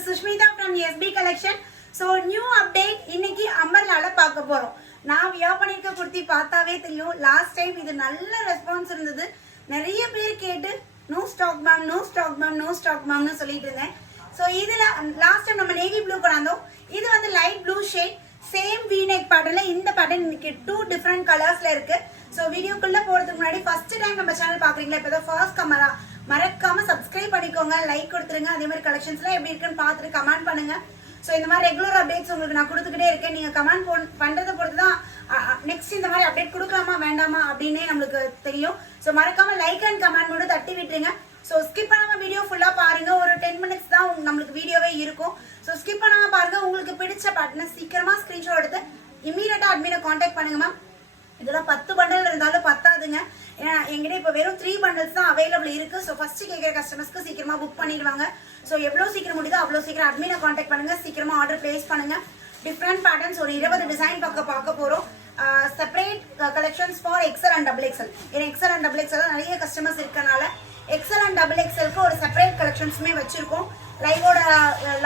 is Sushmita from SB Collection. So new update இன்னைக்கு அம்பர்லால பார்க்க போறோம். நான் வியர் பண்ணிருக்க குர்த்தி பார்த்தாவே தெரியும். லாஸ்ட் டைம் இது நல்ல ரெஸ்பான்ஸ் இருந்தது. நிறைய பேர் கேட்டு no stock ma'am no stock ma'am no stock மேம்னு சொல்லிட்டு இருந்தேன். ஸோ இதில் லாஸ்ட் டைம் நம்ம நேவி ப்ளூ கொண்டாந்தோம். இது வந்து light blue shade same V-neck பேட்டர்னில் இந்த பேட்டர்ன் இன்னைக்கு 2 டிஃப்ரெண்ட் கலர்ஸில் இருக்கு. ஸோ வீடியோக்குள்ளே போகிறதுக்கு முன்னாடி ஃபர்ஸ்ட் டைம் நம்ம சேனல் பார்க்குறீங்களா, இப்போ தான் ஃபர்ஸ்ட் கமரா மறக்காம சப்ஸ்கிரைப் பண்ணிக்கோங்க, லைக் கொடுத்துருங்க. அதே மாதிரி கலெக்ஷன்ஸ்லாம் எப்படி இருக்குன்னு பார்த்துட்டு கமெண்ட் பண்ணுங்க. ஸோ இந்த மாதிரி ரெகுலர் அப்டேட்ஸ் உங்களுக்கு நான் கொடுத்துக்கிட்டே இருக்கேன். நீங்கள் கமெண்ட் பண்ணுறதை பொறுத்து தான் நெக்ஸ்ட் இந்த மாதிரி அப்டேட் கொடுக்கலாமா வேண்டாமா அப்படின்னே நம்மளுக்கு தெரியும். ஸோ மறக்காம லைக் அண்ட் கமெண்ட் மட்டும் தட்டி விட்டுருங்க. ஸோ ஸ்கிப் பண்ணாமல் வீடியோ ஃபுல்லாக பாருங்க. ஒரு 10 மினிட்ஸ் தான் நம்மளுக்கு வீடியோவே இருக்கும். ஸோ ஸ்கிப் பண்ணாமல் பாருங்க. உங்களுக்கு பிடிச்ச பேட்டர்னை சீக்கிரமா ஸ்க்ரீன்ஷாட் எடுத்து இமீடியட்டாக அட்மினை காண்டாக்ட் பண்ணுங்க மேம். இதெல்லாம் 10 பண்டல் இருந்தாலும் பத்தாதுங்க. ஏன்னா எங்கிட்ட இப்போ வெறும் 3 பண்டல்ஸ் தான் அவைலபிள் இருக்கு. ஸோ ஃபர்ஸ்ட் கேட்குற கஸ்டமர்ஸ்க்கு சீக்கிரமா புக் பண்ணிடுவாங்க. ஸோ எவ்வளோ சீக்கிரம் முடியுதோ அவ்வளோ சீக்கிரம் அட்மினை காண்டாக்ட் பண்ணுங்க, சீக்கிரமா ஆர்டர் பிளேஸ் பண்ணுங்க. டிஃப்ரெண்ட் பேட்டர்ன்ஸ் ஒரு 20 டிசைன் பார்க்க போறோம். Separate collections for XL and XXL. ஏன்னா XL அண்ட் XXL நிறைய கஸ்டமர்ஸ் இருக்கனால XL அண்ட் XXLக்கு ஒரு செப்பரேட் கலெக்ஷன்ஸுமே வச்சிருக்கோம். லைவோட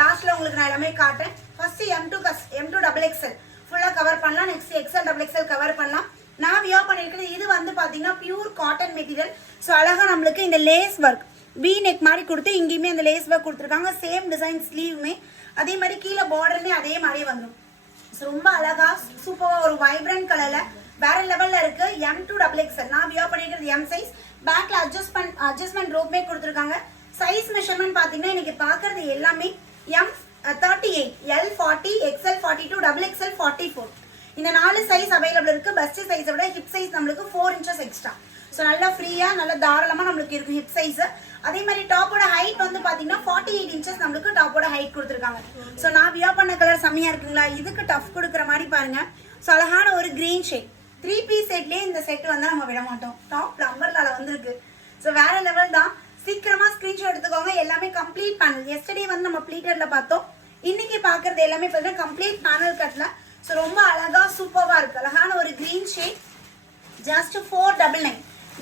லாஸ்ட்ல உங்களுக்கு நான் எல்லாமே காட்டுறேன். ஃபர்ஸ்ட் M2 XXL ஃபுல்லா கவர் பண்ணலாம். நெக்ஸ்ட் XL XXL கவர் பண்ணலாம். நான் வியர் பண்ணிருக்கிறது இது வந்து பாத்தீங்கன்னா பியூர் காட்டன் மெட்டீரியல். ஸோ அழகா நம்மளுக்கு இந்த லேஸ் ஒர்க் V-neck மாதிரி கொடுத்து இங்கேயுமே அந்த லேஸ் ஒர்க் கொடுத்துருக்காங்க. சேம் டிசைன் ஸ்லீவுமே அதே மாதிரி கீழே பார்டருமே அதே மாதிரி வந்துடும். ஸோ ரொம்ப அழகா சூப்பரா ஒரு வைப்ரண்ட் கலர்ல வேற லெவல்ல இருக்கு. M2 XXL நான் வியர் பண்ணிருக்கிறது M சைஸ். பேக்ல அட்ஜஸ்ட்மெண்ட் ரோப்மே கொடுத்துருக்காங்க. சைஸ் மெஷர்மெண்ட் பாத்தீங்கன்னா இன்னைக்கு பாக்குறது எல்லாமே M38, L40, XL42, XXL 44 இந்த 4 சைஸ் அவைலபிள் இருக்கு. பெஸ்ட் சைஸை விட ஹிப் சைஸ் நம்மளுக்கு 4 inches எக்ஸ்ட்ரா. ஸோ நல்லா ஃப்ரீயா நல்லா தாராளமா நம்மளுக்கு இருக்கு ஹிப் சைஸ். அதே மாதிரி டாப்போட ஹைட் வந்து பாத்தீங்கன்னா 48 inches நம்மளுக்கு டாப்போட ஹைட் கொடுத்துருக்காங்க. ஸோ நான் வியர் பண்ண கலர் செம்மையா இருக்குங்களா, இதுக்கு டஃப் கொடுக்குற மாதிரி பாருங்க. ஸோ அழகான ஒரு கிரீன் ஷேட் 3 பீஸ் செட்லயே இந்த செட் வந்து நம்ம விட மாட்டோம். டாப்ல அம்பர்லால வந்திருக்கு. ஸோ வேற லெவல் தான். சீக்கிரமா ஸ்கிரீன்ஷாட் எடுத்துக்கோங்க. எல்லாமே கம்ப்ளீட் பேனல். எஸ்டர்டே வந்து நம்ம ப்ளீட்டட்ல பார்த்தோம். இன்னைக்கு பாக்குறது எல்லாமே பார்த்தீங்கன்னா கம்ப்ளீட் பேனல் கட்ல. ஸோ ரொம்ப அழகா சூப்பர்வா இருக்கு. அழகான ஒரு green shade just 499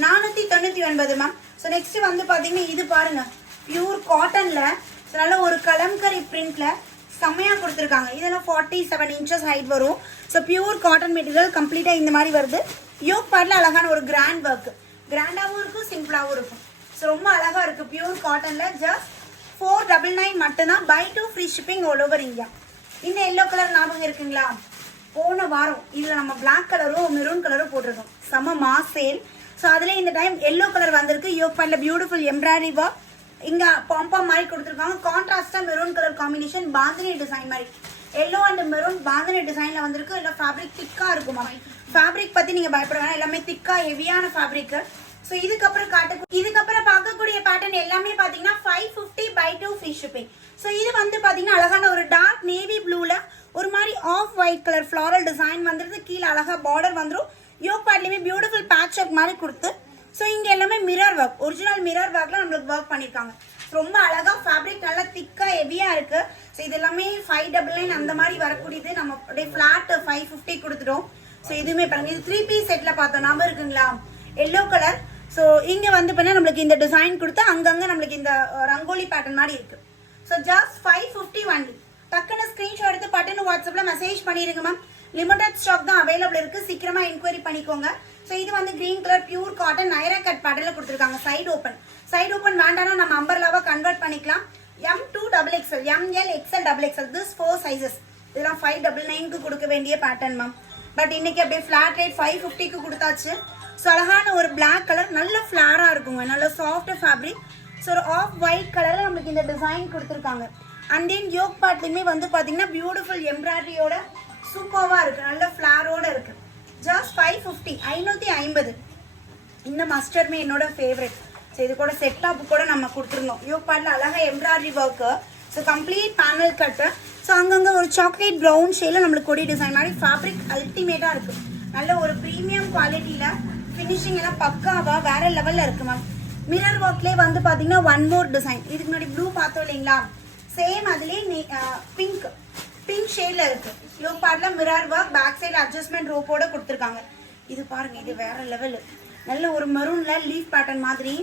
499 ma'am. So next வந்து பாத்தீங்கன்னா இது பாருங்க பியூர் காட்டன்ல நல்ல ஒரு கலம்கரி பிரிண்ட்ல செம்மையா கொடுத்துருக்காங்க. இதெல்லாம் 47 inches ஹைட் வரும். ஸோ பியூர் காட்டன் மெட்டீரியல் கம்ப்ளீட்டா இந்த மாதிரி வருது. யோக் பார்ட்ல அழகான ஒரு கிராண்ட் ஒர்க், கிராண்டாவும் இருக்கும் சிம்பிளாவும் இருக்கும். ஸோ ரொம்ப அழகா இருக்கு. பியூர் காட்டன்ல ஜஸ்ட் 499 மட்டும்தான். Buy 2 free shipping all over India. இந்த எல்லோ கலர் ஞாபகம் இருக்குங்களா, போன வாரம் இதுல நம்ம பிளாக் கலரும் மெரூன் கலரும் போட்டிருக்கோம். செம மாஸ் சேல். ஸோ அதுல இந்த டைம் எல்லோ கலர் வந்திருக்கு. யோக் பார்ட்ல பியூட்டிஃபுல் எம்ப்ராய்டரி ஒர்க் இங்க பாம்பா மாதிரி கொடுத்துருக்காங்க. கான்ட்ராஸ்டா maroon colour combination bandhani design மாதிரி எல்லோ அண்ட் மெரூன் பாந்தினி டிசைன்ல வந்திருக்கு. இல்லை ஃபேப்ரிக் திக்கா இருக்குமா, ஃபேப்ரிக் பத்தி நீங்க பயப்பட வேணாம். எல்லாமே திக்கா ஹெவியான ஃபேப்ரிக். ஸோ இதுக்கப்புறம் பார்க்கக்கூடிய பேட்டர்ன் எல்லாமே பாத்தீங்கன்னா 550 பை 2 ஃப்ரீ ஷிப்பிங். ஸோ இது வந்து பாத்தீங்கன்னா அழகான ஒரு டார்க் நேவி ப்ளூல ஒரு மாதிரி off white colour floral design வந்துருது. கீழே அழகா பார்டர் வந்துடும். யோக் பார்ட்லயுமே பியூட்டிஃபுல் பேட்ச் ஒர்க் மாதிரி கொடுத்து ஸோ இங்க எல்லாமே மிரர் ஒர்க், ஒரிஜினல் மிரர் ஒர்க்ல நம்மளுக்கு ஒர்க் பண்ணிருக்காங்க. ரொம்ப அழகா ஃபேப்ரிக் நல்லா திக்கா ஹெவியா இருக்கு. ஸோ இது எல்லாமே 599 அந்த மாதிரி வரக்கூடியது. நம்ம அப்படியே ஃபிளாட் 550 கொடுத்துட்டோம். ஸோ இதுவுமே பாருங்க, இது 3 பீஸ் செட்ல பார்த்தோம் ஞாபகம் இருக்குங்களா, எல்லோ கலர். ஸோ இங்க வந்து பண்ணா நம்மளுக்கு இந்த டிசைன் கொடுத்து அங்கங்க நம்மளுக்கு இந்த ரங்கோலி பேட்டர்ன் மாதிரி இருக்கு. So just 550 only. டக்குன்னு ஸ்கிரீன்ஷாட் எடுத்து பட்டுன்னு வாட்ஸ்அப்ல மெசேஜ் பண்ணிருங்க மேம். லிமிடெட் ஸ்டாக் தான் அவைலபிள் இருக்கு. சீக்கிரமா என்கொயரி பண்ணிக்கோங்க. ஸோ இது வந்து green colour pure cotton Nayra cut பேட்டர்ல கொடுத்துருக்காங்க. சைடு ஓப்பன் வேண்டாம்னா நம்ம அம்பர்லாவா கன்வெர்ட் பண்ணிக்கலாம். M2 XXL, ML, XL, XXL this 4 sizes. இதெல்லாம் 599க்கு கொடுக்க வேண்டிய பேட்டர்ன் மேம். பட் இன்னைக்கு அப்படியே ஃபிளாட் ரேட் 550க்கு கொடுத்தாச்சு. ஸோ அழகான ஒரு பிளாக் கலர் நல்ல ஃபிளாரா இருக்குங்க, நல்ல சாஃப்ட் ஃபேப்ரிக். ஸோ ஒரு ஆஃப் ஒயிட் கலர்ல நம்மளுக்கு இந்த டிசைன் கொடுத்துருக்காங்க. அண்ட் தென் யோக் பார்ட்லயுமே வந்து பாத்தீங்கன்னா பியூட்டிஃபுல் எம்ப்ராய்டரியோட சூப்பர்வா இருக்கு, நல்ல ஃபிளாரோட இருக்கு. ஜஸ்ட் 550 550. இந்த மஸ்டர்மே என்னோட ஃபேவரட். ஸோ இது கூட செட் டாப் கூட நம்ம கொடுத்துருந்தோம். யோக் பார்ட்ல அழகா embroidery work. So complete panel cut. So அங்கங்க ஒரு சாக்லேட் ப்ரௌன் ஷேட்ல நம்மளுக்கு கொடி டிசைன் மாதிரி ஃபேப்ரிக் அல்டிமேட்டா இருக்கு. நல்ல ஒரு ப்ரீமியம் குவாலிட்டியில ஃபினிஷிங் எல்லாம் பக்காவா வேற லெவல்ல இருக்கு மேம். மிரர் ஒர்க்லேயே வந்து பாத்தீங்கன்னா ஒன் மோர் டிசைன். இதுக்கு முன்னாடி ப்ளூ பார்த்தோம் இல்லைங்களா, சேம் அதுலேயே பிங்க் ஷேட்ல இருக்கு. யோக் பார்ட்ல mirror work, back side adjustment ரோப்போட கொடுத்துருக்காங்க. இது பாருங்க, இது வேற லெவல். நல்ல ஒரு மெரூன்ல லீஃப் பேட்டர்ன் மாதிரி.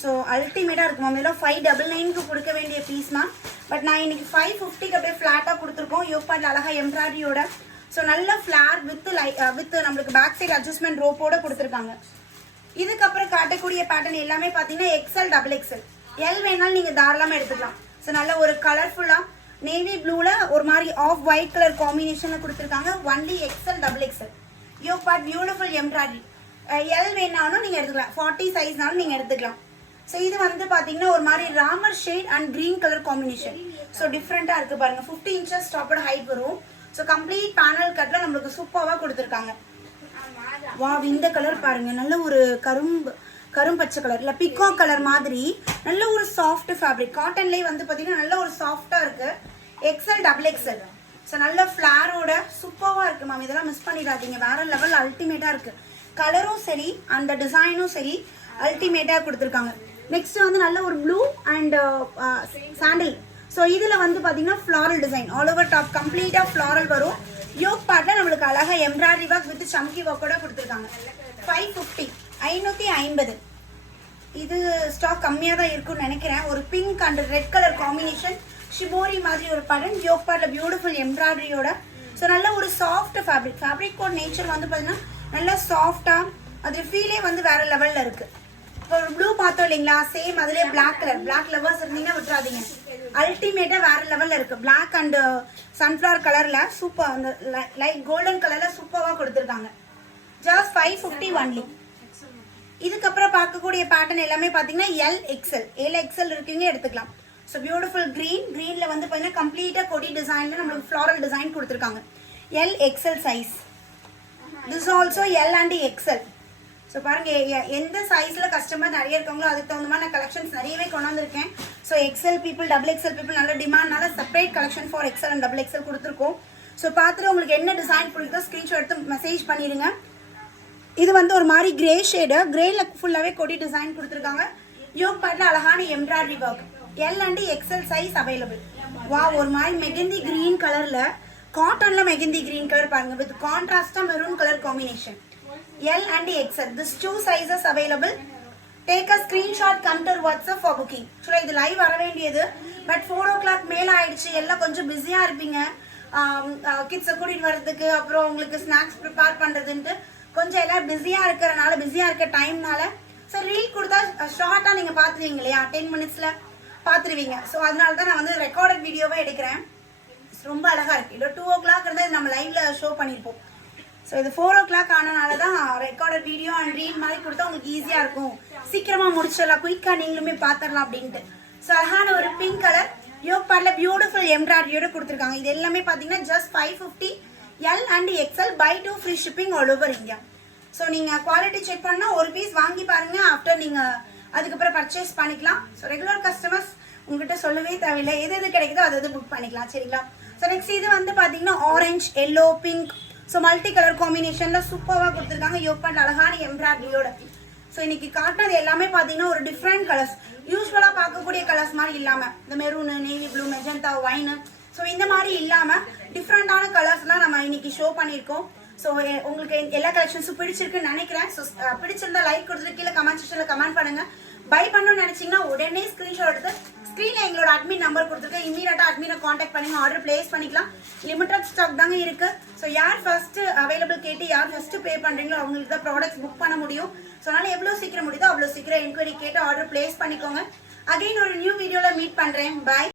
ஸோ அல்டிமேட்டா இருக்கு மேம். இதெல்லாம் 599க்கு கொடுக்க வேண்டிய பீஸ் மேம். பட் நான் இன்னைக்கு 550க்கு அப்படியே ஃப்ளாட்டாக கொடுத்துருக்கோம். யோக் பார்ட்டில் அழகாக எம்ப்ராய்டரியோட. ஸோ நல்ல ஃப்ளார் வித் நம்மளுக்கு பேக் சைடு அட்ஜஸ்ட்மெண்ட் ரோப்போட கொடுத்துருக்காங்க. இதுக்கப்புறம் காட்டக்கூடிய பேட்டர்ன் எல்லாமே பார்த்தீங்கன்னா எக்ஸ்எல் டபுள் எக்ஸ்எல். எல் வேணாலும் நீங்கள் தாராளமாக எடுத்துக்கலாம். ஸோ நல்ல ஒரு கலர்ஃபுல்லாக நேவி ப்ளூவில் ஒரு மாதிரி ஆஃப் ஒயிட் கலர் காம்பினேஷனில் கொடுத்துருக்காங்க. Only XL double XL. Yoke part beautiful embroidery. L வேணாலும் நீங்கள் எடுத்துக்கலாம், 40 சைஸ்னாலும் நீங்கள் எடுத்துக்கலாம். ஸோ இது வந்து பார்த்தீங்கன்னா ஒரு மாதிரி Ramar shade and green colour combination. So டிஃப்ரெண்ட்டாக இருக்குது பாருங்கள். 50 inches ஸ்டாப்போட ஹைட் வரும். ஸோ கம்ப்ளீட் பேனல் கட்டில் நம்மளுக்கு சூப்பராக கொடுத்துருக்காங்க. வா, இந்த கலர் பாருங்கள், நல்ல ஒரு கரும்பச்சை கலர் இல்லை பிகாக் கலர் மாதிரி நல்ல ஒரு சாஃப்ட் ஃபேப்ரிக். காட்டன்லேயே வந்து பார்த்தீங்கன்னா நல்ல ஒரு சாஃப்டாக இருக்குது. XL double XL. ஸோ நல்ல ஃப்ளாரோட சூப்பராக இருக்குது மேம். இதெல்லாம் மிஸ் பண்ணிடாதீங்க, வேறு லெவல் அல்டிமேட்டாக இருக்குது. கலரும் சரி அந்த டிசைனும் சரி அல்டிமேட்டாக கொடுத்துருக்காங்க. நெக்ஸ்ட் வந்து நல்ல ஒரு ப்ளூ அண்ட் சாண்டில். ஸோ இதில் வந்து பார்த்தீங்கன்னா floral design all over top கம்ப்ளீட்டாக ஃப்ளாரல் வரும். யோக் பார்ட்டில் நம்மளுக்கு அழகாக எம்ப்ராய்டரி ஒர்க் வித் சம்கி ஒர்க்கோட கொடுத்துருக்காங்க. 550 550. இது ஸ்டாக் கம்மியாக தான் இருக்கும்னு நினைக்கிறேன். ஒரு pink and red colour combination shibori மாதிரி ஒரு பேட்டர்ன். யோக் பார்ட்டில் பியூட்டிஃபுல் எம்ப்ராய்டரியோட. ஸோ நல்ல ஒரு சாஃப்ட் ஃபேப்ரிக்கோட நேச்சர் வந்து பார்த்தீங்கன்னா நல்லா சாஃப்டாக, அது ஃபீலே வந்து வேறு லெவலில் இருக்குது. இப்போ ஒரு ப்ளூ பார்த்தோம் இல்லைங்களா, சேம் அதிலே பிளாக் லெவர்ஸ் இருந்தீங்கன்னா விட்டுறாதீங்க. அல்டிமேட்டாக வேறு லெவலில் இருக்குது. பிளாக் அண்ட் சன்ஃப்ளவர் கலரில் சூப்பர், அந்த லைட் கோல்டன் கலரில் சூப்பராக கொடுத்துருக்காங்க. Just 550 only. இதுக்கப்புறம் பார்க்கக்கூடிய பேட்டர்ன் எல்லாமே பார்த்தீங்கன்னா எல் எக்ஸ்எல் இருக்கீங்க எடுத்துக்கலாம். ஸோ பியூட்டிஃபுல் க்ரீனில் வந்து பார்த்தீங்கன்னா கம்ப்ளீட்டாக கொடி டிசைனில் நம்மளுக்கு ஃப்ளாரல் டிசைன் கொடுத்துருக்காங்க. L XL size. This also L and XL. So பாருங்கள், எந்த சைஸில் கஸ்டமர் நிறைய இருக்காங்களோ அதுக்கு தகுந்த மாதிரி நான் கலெக்ஷன்ஸ் நிறையவே கொண்டாந்துருக்கேன். So XL people double XL people நல்ல டிமாண்ட்னால separate collection for XL and double XL கொடுத்துருக்கோம். ஸோ பார்த்துட்டு உங்களுக்கு என்ன டிசைன் பிடிக்குதோ ஸ்க்ரீன்ஷாட் எடுத்து மெசேஜ் பண்ணிடுங்க. இது வந்து ஒரு மாதிரி கிரே ஷேடு, கிரேல ஃபுல்லாகவே கொடி டிசைன் கொடுத்துருக்காங்க. யோக் பார்ட்டில் அழகான embroidery work. L and XL size available. வா, ஒரு மாதிரி மெகந்தி கிரீன் கலரில் காட்டனில் மெகந்தி கிரீன் கலர் பாருங்க வித் கான்ட்ராஸ்டாக maroon colour combination. L and XL. This 2 sizes available. Take a screenshot, come to WhatsApp for booking. ஆக்சுவலாக இது லைவ் வர வேண்டியது, பட் 4 o'clock மேலே ஆயிடுச்சு. எல்லாம் கொஞ்சம் பிஸியாக இருப்பீங்க, கிட்ஸை கூட்டிகிட்டு வர்றதுக்கு, அப்புறம் உங்களுக்கு ஸ்நாக்ஸ் ப்ரிப்பேர் பண்ணுறதுன்ட்டு கொஞ்சம் எல்லாம் பிஸியாக இருக்க டைம்னால ஸோ ரீல் கொடுத்தா ஷார்ட்டாக நீங்கள் பார்த்துருவீங்க இல்லையா, 10 minutesல பார்த்துருவீங்க. ஸோ அதனால தான் நான் வந்து ரெக்கார்டட் வீடியோவாக எடுக்கிறேன். ரொம்ப அழகாக இருக்குது. இல்லை 2 o'clock இருந்தால் நம்ம லைவில் ஷோ பண்ணியிருப்போம். ஸோ இது 4 o'clock ஆனனால தான் ரெக்கார்டட் வீடியோ அண்ட் ரீல் மாதிரி கொடுத்தா உங்களுக்கு ஈஸியாக இருக்கும், சீக்கிரமாக முடிச்சிடலாம், குயிக்காக நீங்களுமே பார்த்துடலாம் அப்படின்ட்டு. ஸோ அழகான ஒரு பிங்க் கலர் யோக் பார்ட்டில் பியூட்டிஃபுல் எம்ப்ராய்டரியோட கொடுத்துருக்காங்க. இது எல்லாமே பார்த்தீங்கன்னா just 550. L and XL buy 2 free shipping all over India. So நீங்கள் குவாலிட்டி செக் பண்ணால் ஒரு பீஸ் வாங்கி பாருங்கள், ஆஃப்டர் நீங்கள் அதுக்கப்புறம் பர்ச்சேஸ் பண்ணிக்கலாம். ஸோ ரெகுலர் கஸ்டமர்ஸ் உங்கள்கிட்ட சொல்லவே தேவையில்லை, எது கிடைக்குதோ அது புக் பண்ணிக்கலாம், சரிங்களா. ஸோ நெக்ஸ்ட் இது வந்து பார்த்தீங்கன்னா orange, yellow, pink. So multi colour காம்பினேஷனில் சூப்பராக கொடுத்துருக்காங்க. யோக் பார்ட் அழகான எம்ப்ராய்டரியோட. ஸோ இன்னைக்கு காட்டினது எல்லாமே பார்த்தீங்கன்னா ஒரு டிஃப்ரெண்ட் கலர்ஸ், யூஸ்வலாக பார்க்கக்கூடிய கலர்ஸ் மாதிரி இல்லாமல் இந்த maroon, navy blue, magenta, wine, so இந்த மாதிரி இல்லாமல் டிஃப்ரெண்டான கலர்ஸ்லாம் நம்ம இன்னைக்கு ஷோ பண்ணியிருக்கோம். ஸோ உங்களுக்கு எல்லா கலெக்ஷன்ஸும் பிடிச்சிருக்குன்னு நினைக்கிறேன். ஸோ பிடிச்சிருந்தா லைக் கொடுத்துட்டு கீழே கமெண்ட் செக்ஷனில் கமெண்ட் பண்ணுங்கள். பை பண்ணணும்னு நினச்சிங்கன்னா உடனே ஸ்க்ரீன்ஷாட் எடுத்து ஸ்க்ரீனில் எங்களோட அட்மின் நம்பர் கொடுத்துருக்கேன், இமீடியட்டாக அட்மினை காண்டாக்ட் பண்ணி ஆர்டர் பிளேஸ் பண்ணிக்கலாம். லிமிட்டட் ஸ்டாக் தாங்க இருக்குது. ஸோ யார் ஃபஸ்ட்டு அவைலபிள் கேட்டு யார் ஃபஸ்ட்டு பே பண்ணுறீங்களோ அவங்களுக்கு தான் ப்ராடக்ட்ஸ் புக் பண்ண முடியும். ஸோ அதனால் எவ்வளோ சீக்கிரம் முடியுதோ அவ்வளோ சீக்கிரம் என்கொயரி கேட்டு ஆர்டர் பிளேஸ் பண்ணிக்கோங்க. அகைன் ஒரு நியூ வீடியோவில் மீட் பண்ணுறேன். பை.